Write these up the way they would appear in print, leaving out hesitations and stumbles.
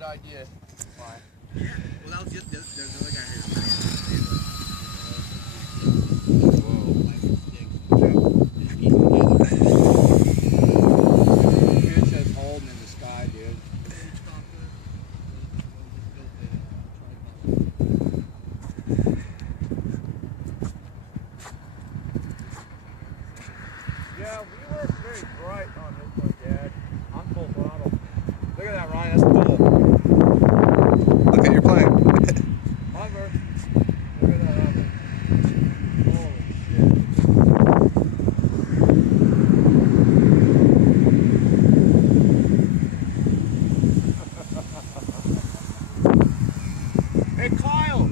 good idea. Why? Well, that was just there's another guy here. It says holding in the sky, dude. Yeah, we weren't very bright on this one, Dad. I'm full throttle. Look at that, Ryan. That's cool. Look at your plane. Hover. Look at that hover. Holy shit. Hey, Kyle.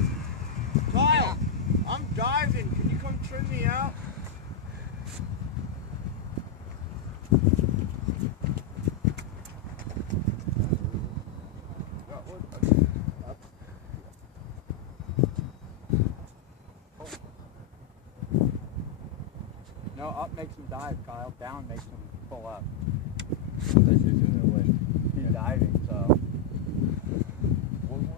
Kyle, I'm diving. Can you come trim me out? No, up makes him dive, Kyle. Down makes him pull up. He's diving, so. One more?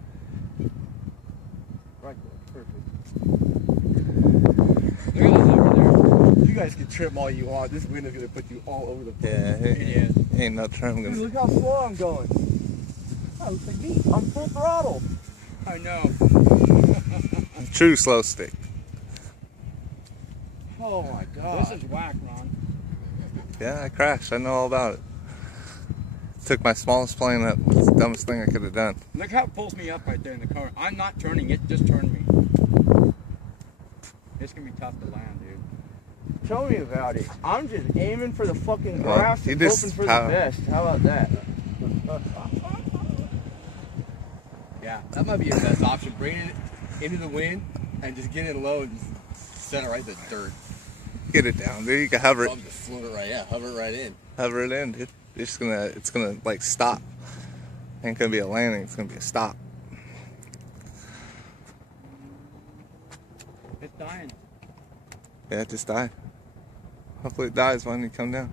Right there, perfect. Look at those over there. You guys can trim all you want. This wind is going to put you all over the place. Yeah, ain't no trim Dude, gonna. look how slow I'm going. That looks like me. I'm full throttle. I know. True slow stick. Oh my god. This is whack, Ron. Yeah, I crashed. I know all about it. Took my smallest plane. That was the dumbest thing I could have done. Look how it pulls me up right there in the car. I'm not turning it, just turn me. It's gonna be tough to land, dude. Tell me about it. I'm just aiming for the fucking Well, grass you and just- hoping for the best. How about that? Yeah, that might be your best option. Bring it into the wind and just get it low and just set it right in the dirt. Get it down, dude. You can hover it. Probably just float it right, yeah, hover it right in. Hover it in, dude. It's gonna like stop. Ain't gonna be a landing. It's gonna be a stop. It's dying. Yeah, it just died. Hopefully it dies when you come down.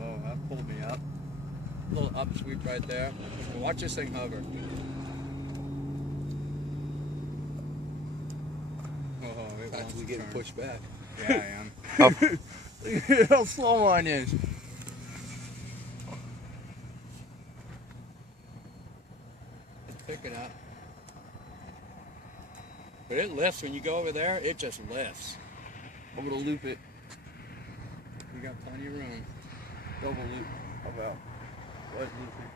Oh, that pulled me up. A little up sweep right there. Watch this thing hover. Oh, it wants We're to getting turn. pushed back. Yeah, I am. Oh. Look at how slow mine is. It's picking up. But it lifts when you go over there, it just lifts. I'm gonna loop it. We got plenty of room. Double loop. How about? What loop it?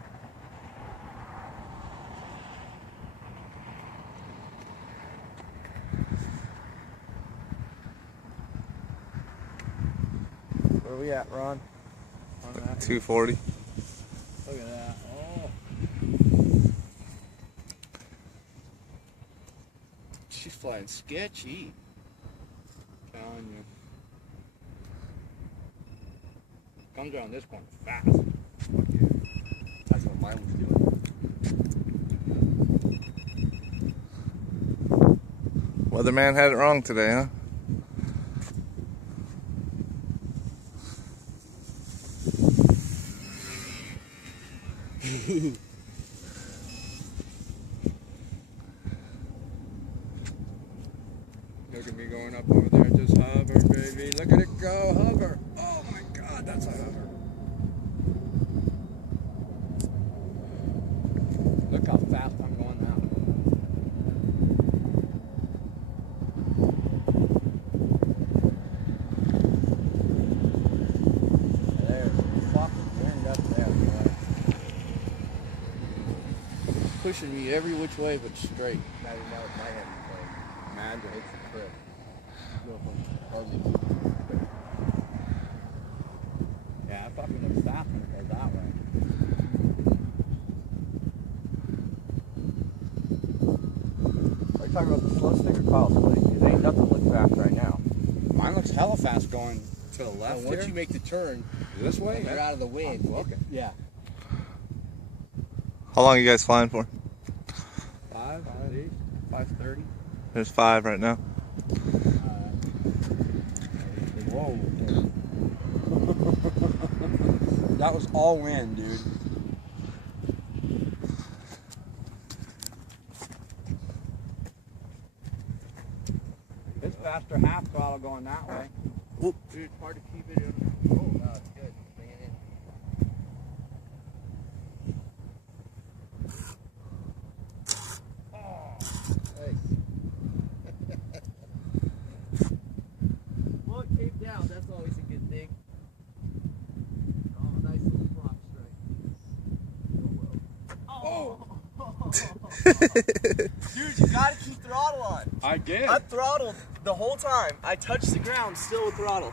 Where are we at, Ron? On that. 240. Look at that. Oh. She's flying sketchy. Telling you. Comes around this corner fast. That's what mine was doing. Weatherman had it wrong today, huh? Look at me going up over there. Just hover, baby. Look at it go. Hover. Oh my God, that's a hover. Look how fast I'm going now. There's fucking wind up there, boy. Pushing me every which way but straight. Imagine that with my head playing. Man, to hit the cliff. No, hardly. Yeah, it fucking looks fast when it goes that way. Are you talking about the slow stick or Kyle's plate? Because ain't nothing look fast right now. Mine looks hella fast going to the left Once here. you make the turn, This way? you're out of the wind. Okay. Yeah. How long are you guys flying for? 5:30. There's 5 right now. Whoa. That was all wind, dude. faster half throttle going that way. Oop. Dude, it's hard to keep it in. Oh, no, it's good. Bring it in. Well, it came down. That's always a good thing. Oh, nice little prop strike. Dude, you gotta keep throttle on. I did. I throttled the whole time. I touched the ground still with throttle.